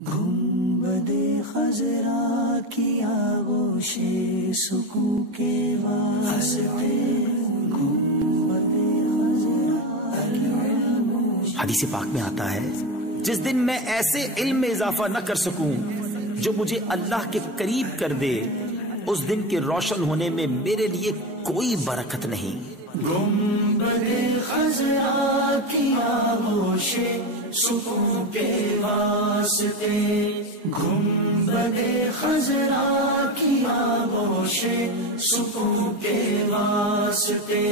گنبد خضرا کی آغوش سکون کے واسطے گنبد خضرا۔ حدیث پاک میں آتا ہے جس دن میں ایسے علم میں اضافہ نہ کر سکوں جو مجھے اللہ کے قریب کر دے، اس دن کے روشن ہونے میں میرے لیے کوئی برکت نہیں۔ گنبد خضرا کی آغوش سکون کے واسطے گنبد خضرا کی آغوش سکون کے واسطے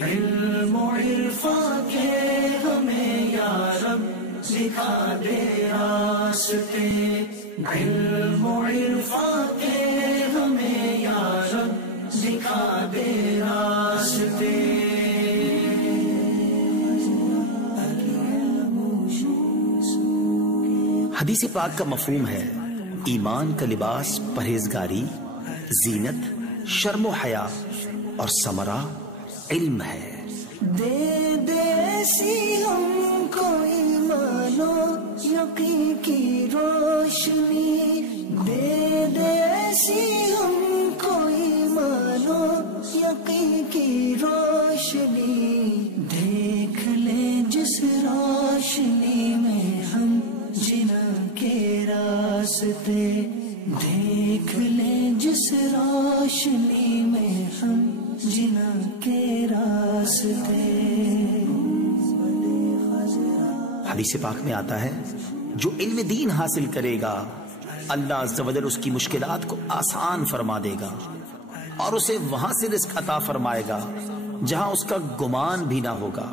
علم و عرفان کے ہمیں یا رب دکھا دے راستے، علم و عرفان کے ہمیں یا رب دکھا دے راستے۔ حدیث پاک کا مفہوم ہے ایمان کا لباس پرہیزگاری، زینت، شرم و حیا اور ثمرہ علم ہے۔ دے دے ایسی ہم کو ایمان و یقین کی روشنی، دے دے ایسی ہم کو ایمان و یقین کی روشنی، دیکھ لے جس روشنی میں ہم جنا کے راستے، دیکھ لے جس روشنی میں ہم جنا کے راستے۔ حدیث پاک میں آتا ہے جو علم دین حاصل کرے گا اللہ عز و جل اس کی مشکلات کو آسان فرما دے گا اور اسے وہاں سے رزق عطا فرمائے گا جہاں اس کا گمان بھی نہ ہوگا۔